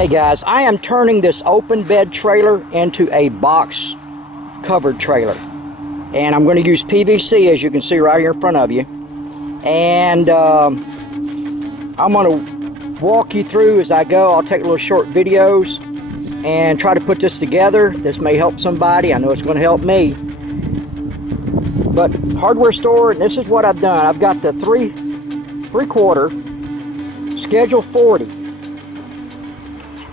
Hey guys, I am turning this open bed trailer into a box covered trailer. And I'm going to use PVC, as you can see right here in front of you. And I'm going to walk you through as I go. I'll take little short videos and try to put this together. This may help somebody. I know it's going to help me. But hardware store, and this is what I've done. I've got the 3/4 schedule 40.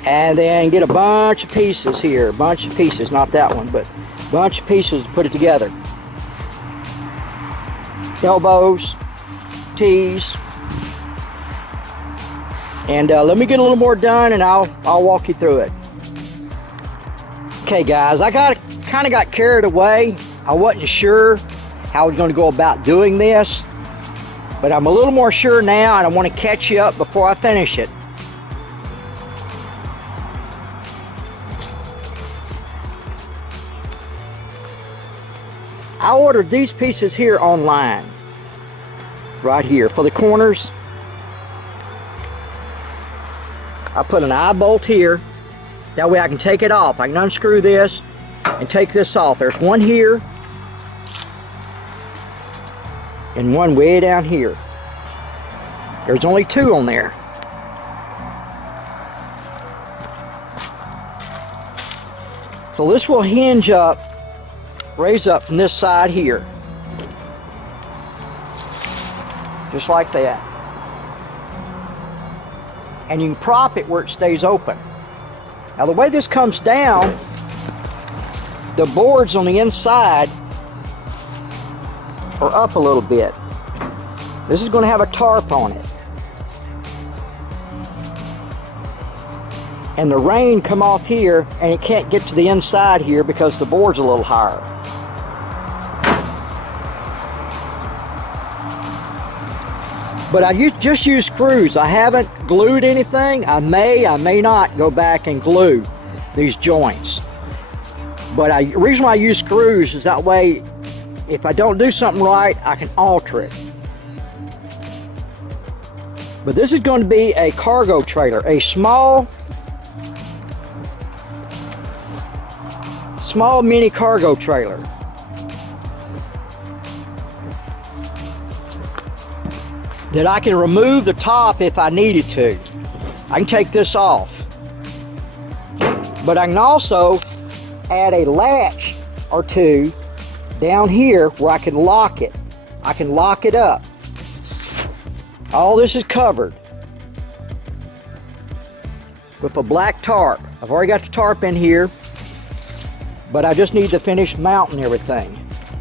And then get a bunch of pieces here. A bunch of pieces, not that one, but a bunch of pieces to put it together. Elbows, T's. And let me get a little more done and I'll walk you through it. Okay guys, I kind of got carried away. I wasn't sure how I was going to go about doing this, but I'm a little more sure now, and I want to catch you up before I finish it. I ordered these pieces here online, right here for the corners. I put an eye bolt here, that way I can take it off. I can unscrew this and take this off. There's one here and one way down here. There's only two on there. So this will hinge up, raise up from this side here, just like that. And you can prop it where it stays open. Now the way this comes down, the boards on the inside are up a little bit. This is going to have a tarp on it. And the rain come off here, and it can't get to the inside here because the board's a little higher. But I just use screws. I haven't glued anything. I may not go back and glue these joints. But the reason why I use screws is that way, if I don't do something right, I can alter it. But this is going to be a cargo trailer, a small mini cargo trailer. That I can remove the top if I needed to. I can take this off. But I can also add a latch or two down here where I can lock it. I can lock it up. All this is covered with a black tarp. I've already got the tarp in here, but I just need to finish mounting everything.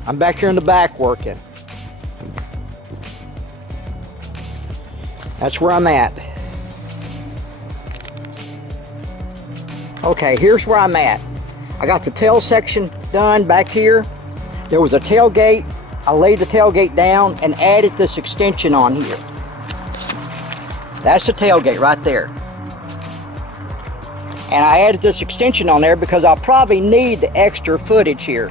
I'm back here in the back working. That's where I'm at. Okay, here's where I'm at. I got the tail section done back here. There was a tailgate. I laid the tailgate down and added this extension on here. That's the tailgate right there. And I added this extension on there because I'll probably need the extra footage here.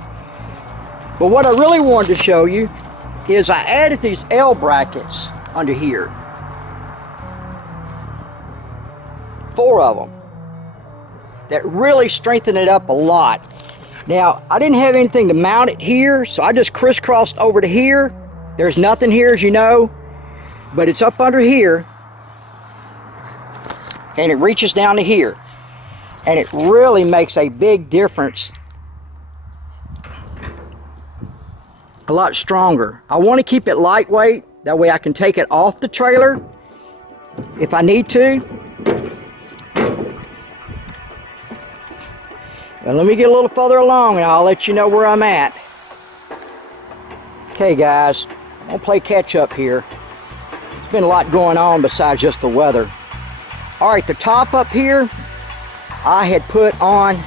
But what I really wanted to show you is I added these L brackets under here. 4 of them that really strengthen it up a lot. Now I didn't have anything to mount it here, so I just crisscrossed over to here. There's nothing here, as you know, but it's up under here and it reaches down to here, and it really makes a big difference. A lot stronger. I want to keep it lightweight, that way I can take it off the trailer if I need to. And let me get a little further along and I'll let you know where I'm at. Okay guys, I'm gonna play catch up here. There's been a lot going on besides just the weather. Alright, the top up here, I had put on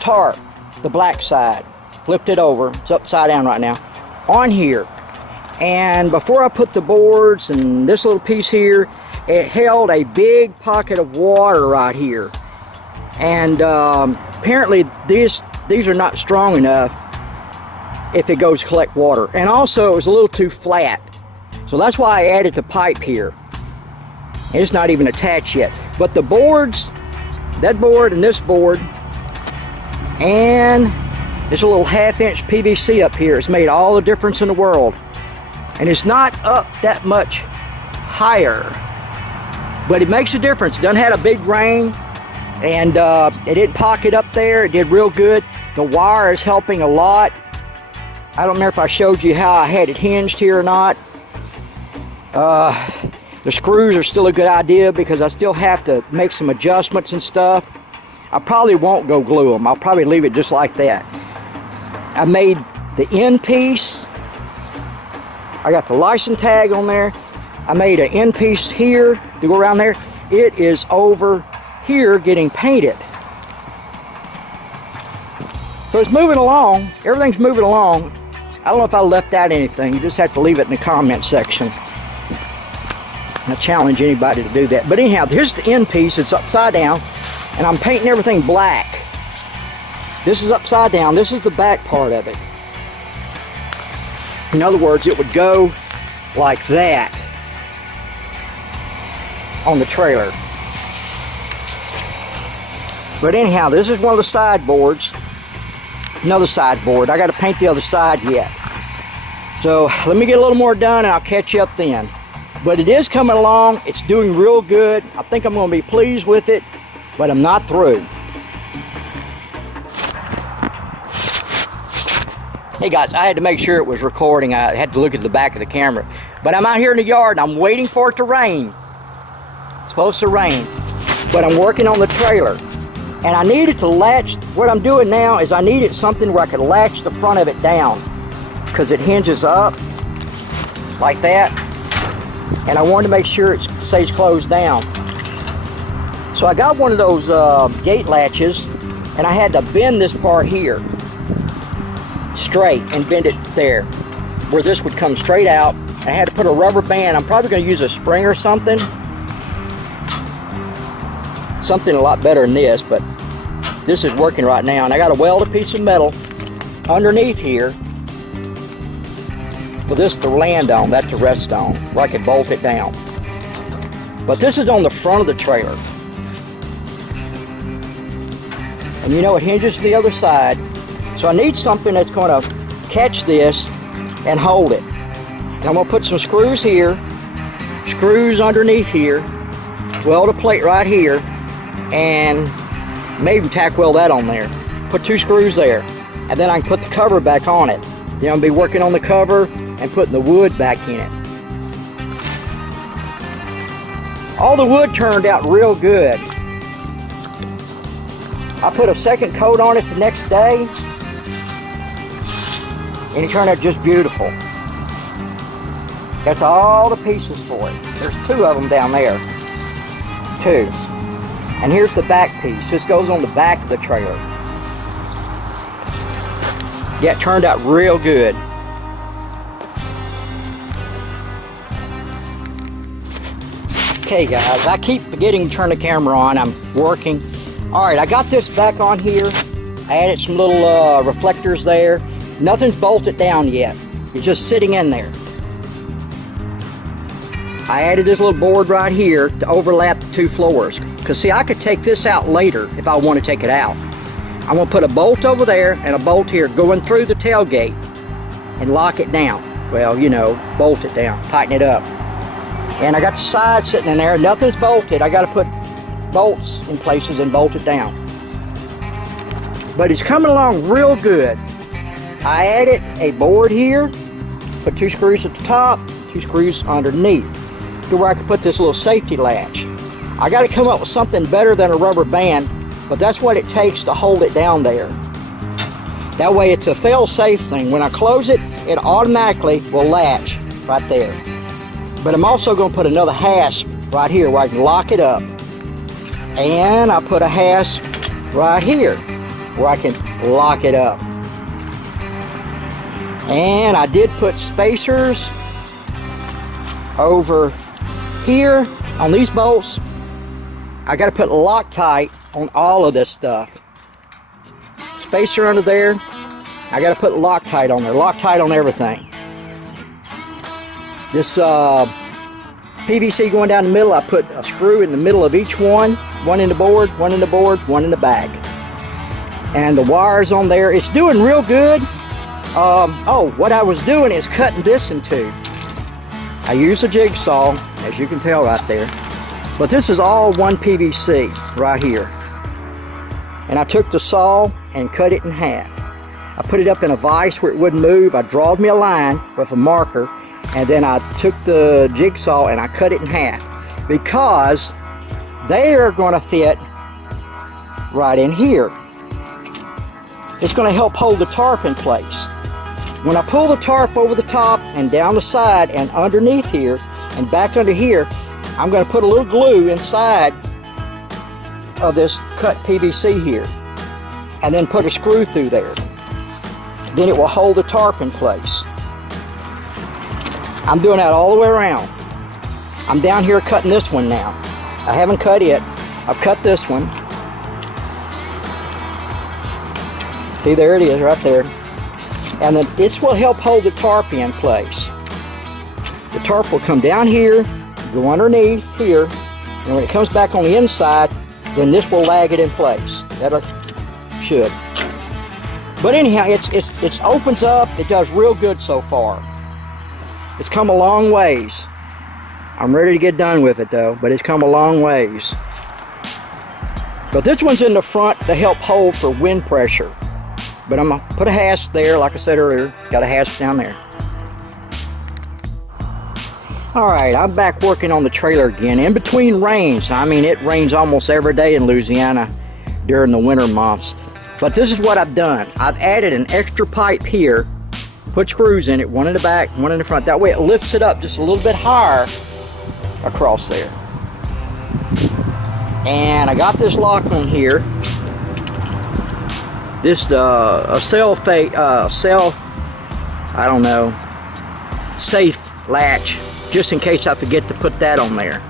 tarp, the black side. Flipped it over, it's upside down right now, on here. And before I put the boards and this little piece here, it held a big pocket of water right here. And apparently these are not strong enough if it goes to collect water. And also it was a little too flat. So that's why I added the pipe here. And it's not even attached yet. But the boards, that board and this board, and this little 1/2-inch PVC up here, has made all the difference in the world. And it's not up that much higher, but it makes a difference. It doesn't have a big rain, and it didn't pocket up there. It did real good. The wire is helping a lot. I don't remember if I showed you how I had it hinged here or not. The screws are still a good idea because I still have to make some adjustments and stuff. I probably won't go glue them. I'll probably leave it just like that. I made the end piece. I got the license tag on there. I made an end piece here to go around there. It is over here getting painted. So it's moving along. Everything's moving along. I don't know if I left out anything. You just have to leave it in the comment section. I challenge anybody to do that. But anyhow, here's the end piece. It's upside down, and I'm painting everything black. This is upside down. This is the back part of it. In other words, it would go like that on the trailer. But anyhow, this is one of the sideboards. Another sideboard. I got to paint the other side yet. So let me get a little more done and I'll catch you up then. But it is coming along. It's doing real good. I think I'm going to be pleased with it, but I'm not through. Hey guys, I had to make sure it was recording. I had to look at the back of the camera. But I'm out here in the yard and I'm waiting for it to rain. It's supposed to rain. But I'm working on the trailer. And I needed to latch. What I'm doing now is I needed something where I could latch the front of it down, because it hinges up like that. And I wanted to make sure it stays closed down. So I got one of those gate latches, and I had to bend this part here straight and bend it there where this would come straight out. I had to put a rubber band. I'm probably going to use a spring or something a lot better than this, but this is working right now. And I got to weld a piece of metal underneath here for this to land on, that to rest on, where I can bolt it down. But this is on the front of the trailer. And you know, it hinges to the other side. So I need something that's going to catch this and hold it. And I'm going to put some screws here, screws underneath here, weld a plate right here, and maybe tack weld that on there. Put 2 screws there, and then I can put the cover back on it. Then I'll be working on the cover and putting the wood back in it. All the wood turned out real good. I put a second coat on it the next day, and it turned out just beautiful. That's all the pieces for it. There's 2 of them down there. 2. And here's the back piece. This goes on the back of the trailer. Yeah, it turned out real good. Okay guys, I keep forgetting to turn the camera on. I'm working. Alright, I got this back on here. I added some little reflectors there. Nothing's bolted down yet. It's just sitting in there. I added this little board right here to overlap the 2 floors. Because see, I could take this out later if I want to take it out. I'm going to put a bolt over there and a bolt here going through the tailgate and lock it down. Well, you know, bolt it down, tighten it up. And I got the side sitting in there. Nothing's bolted. I got to put bolts in places and bolt it down. But it's coming along real good. I added a board here, put 2 screws at the top, 2 screws underneath, to where I can put this little safety latch. I got to come up with something better than a rubber band, but that's what it takes to hold it down there. That way it's a fail-safe thing. When I close it, it automatically will latch right there. But I'm also going to put another hasp right here where I can lock it up. And I put a hasp right here where I can lock it up. And I did put spacers over here on these bolts. I got to put Loctite on all of this stuff. Spacer under there. I got to put Loctite on there. Loctite on everything. This PVC going down the middle. I put a screw in the middle of each one. One in the board, one in the board, one in the bag. And the wires on there, it's doing real good. Oh, what I was doing is cutting this in two. I use a jigsaw, as you can tell right there. But this is all one PVC right here. And I took the saw and cut it in half. I put it up in a vise where it wouldn't move. I drawed me a line with a marker, and then I took the jigsaw and I cut it in half, because they are going to fit right in here. It's going to help hold the tarp in place. When I pull the tarp over the top and down the side and underneath here and back under here, I'm going to put a little glue inside of this cut PVC here, and then put a screw through there. Then it will hold the tarp in place. I'm doing that all the way around. I'm down here cutting this one now. I haven't cut it. I've cut this one. See, there it is right there. And then this will help hold the tarp in place. The tarp will come down here, go underneath here, and when it comes back on the inside, then this will lag it in place. That should. But anyhow, it opens up. It does real good so far. It's come a long ways. I'm ready to get done with it though, but it's come a long ways. But this one's in the front to help hold for wind pressure. But I'm gonna put a hasp there, like I said earlier. Got a hasp down there. Alright, I'm back working on the trailer again. In between rains. I mean, it rains almost every day in Louisiana during the winter months. But this is what I've done. I've added an extra pipe here. Put screws in it, one in the back, one in the front. That way it lifts it up just a little bit higher across there. And I got this lock on here. This safe latch, just in case I forget to put that on there.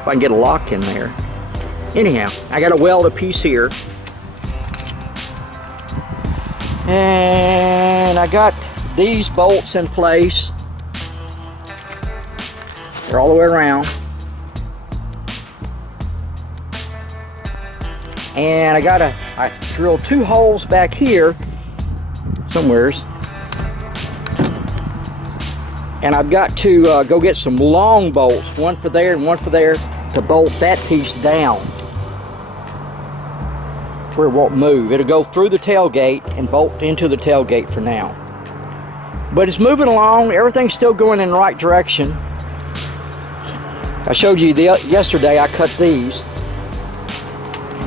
If I can get a lock in there. Anyhow, I got to weld a piece here. And I got these bolts in place. They're all the way around. And I drilled 2 holes back here somewheres. And I've got to go get some long bolts, one for there and one for there, to bolt that piece down where it won't move. It'll go through the tailgate and bolt into the tailgate for now. But it's moving along. Everything's still going in the right direction. I showed you yesterday I cut these.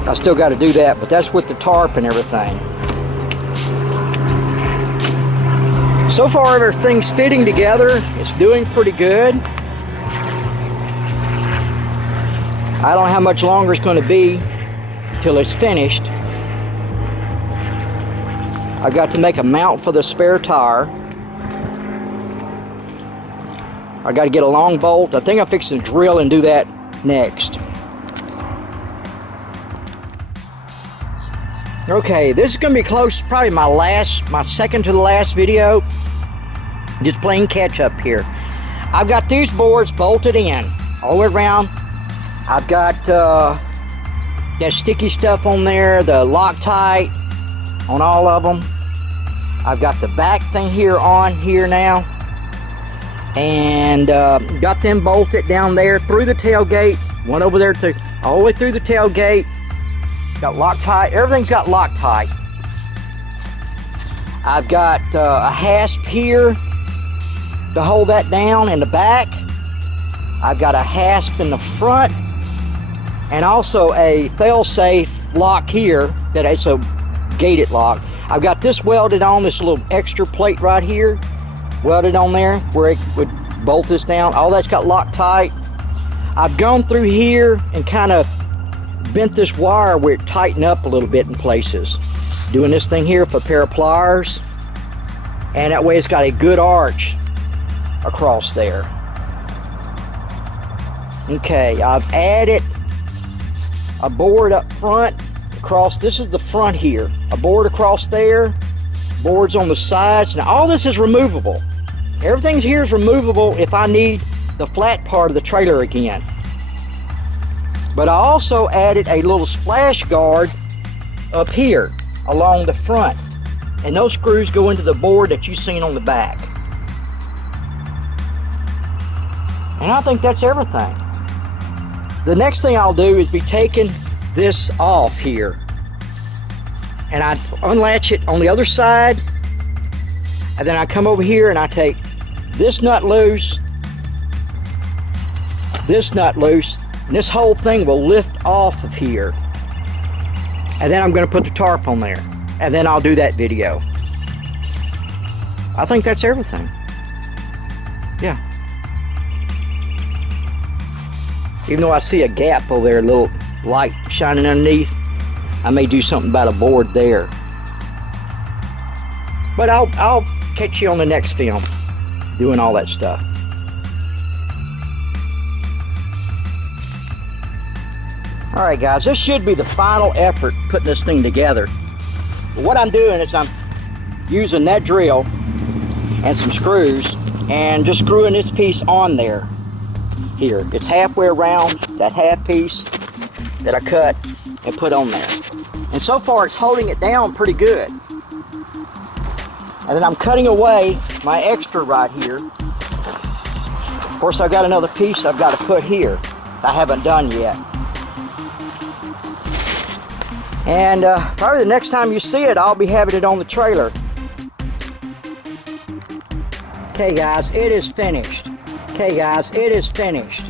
I still got to do that, but that's with the tarp and everything. So far everything's fitting together. It's doing pretty good. I don't know how much longer it's going to be till it's finished. I got to make a mount for the spare tire. I got to get a long bolt. I think I'm fixing to drill and do that next. Okay, this is going to be close, probably my second to the last video. Just playing catch up here. I've got these boards bolted in all the way around. I've got that sticky stuff on there, the Loctite on all of them. I've got the back thing here on here now. And got them bolted down there through the tailgate. One over there all the way through the tailgate. Got Loctite. Everything's got Loctite. I've got a hasp here to hold that down in the back. I've got a hasp in the front, and also a fail-safe lock here that it's a gated lock. I've got this welded on, this little extra plate right here, welded on there where it would bolt this down. All that's got Loctite. I've gone through here and kind of bent this wire where it tightened up a little bit in places. Doing this thing here with a pair of pliers, and that way it's got a good arch across there. Okay, I've added a board up front across. This is the front here. A board across there, boards on the sides. Now all this is removable. Everything's here is removable if I need the flat part of the trailer again. But I also added a little splash guard up here along the front. And those screws go into the board that you've seen on the back. And I think that's everything. The next thing I'll do is be taking this off here. And I unlatch it on the other side. And then I come over here and I take this nut loose, and this whole thing will lift off of here. And then I'm going to put the tarp on there. And then I'll do that video. I think that's everything. Yeah. Even though I see a gap over there, a little light shining underneath, I may do something about a board there. But I'll catch you on the next film doing all that stuff. Alright guys, this should be the final effort putting this thing together. But what I'm doing is I'm using that drill and some screws and just screwing this piece on there. Here, it's halfway around that half piece that I cut and put on there. And so far it's holding it down pretty good. And then I'm cutting away my extra right here. Of course I've got another piece I've got to put here I haven't done yet. And probably the next time you see it, I'll be having it on the trailer. Okay guys, it is finished. Okay guys, it is finished.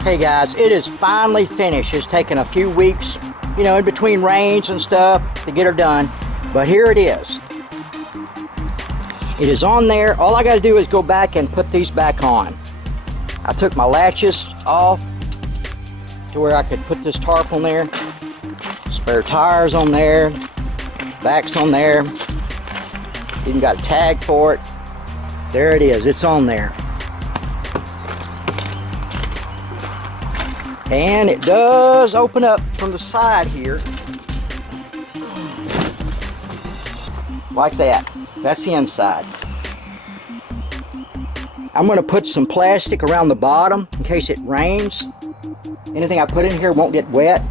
Okay guys, it is finally finished. It's taken a few weeks, you know, in between rains and stuff to get her done. But here it is. It is on there. All I got to do is go back and put these back on. I took my latches off to where I could put this tarp on there. Spare tires on there, backs on there, even got a tag for it. There it is, it's on there. And it does open up from the side here, like that. That's the inside. I'm going to put some plastic around the bottom in case it rains. Anything I put in here won't get wet.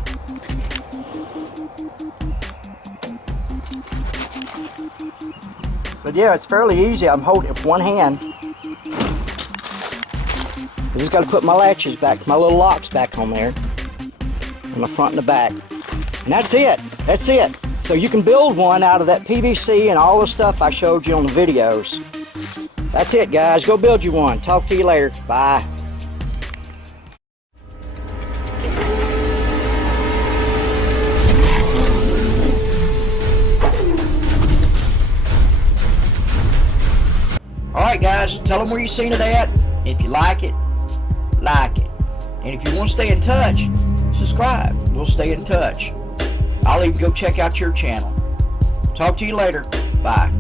But yeah, it's fairly easy. I'm holding it with one hand. I just got to put my latches back, my little locks back on there, on the front and the back. And that's it. That's it. So you can build one out of that PVC and all the stuff I showed you on the videos. That's it, guys. Go build you one. Talk to you later. Bye. Alright guys, tell them where you seen it at. If you like it, like it. And if you want to stay in touch, subscribe. We'll stay in touch. I'll even go check out your channel. Talk to you later. Bye.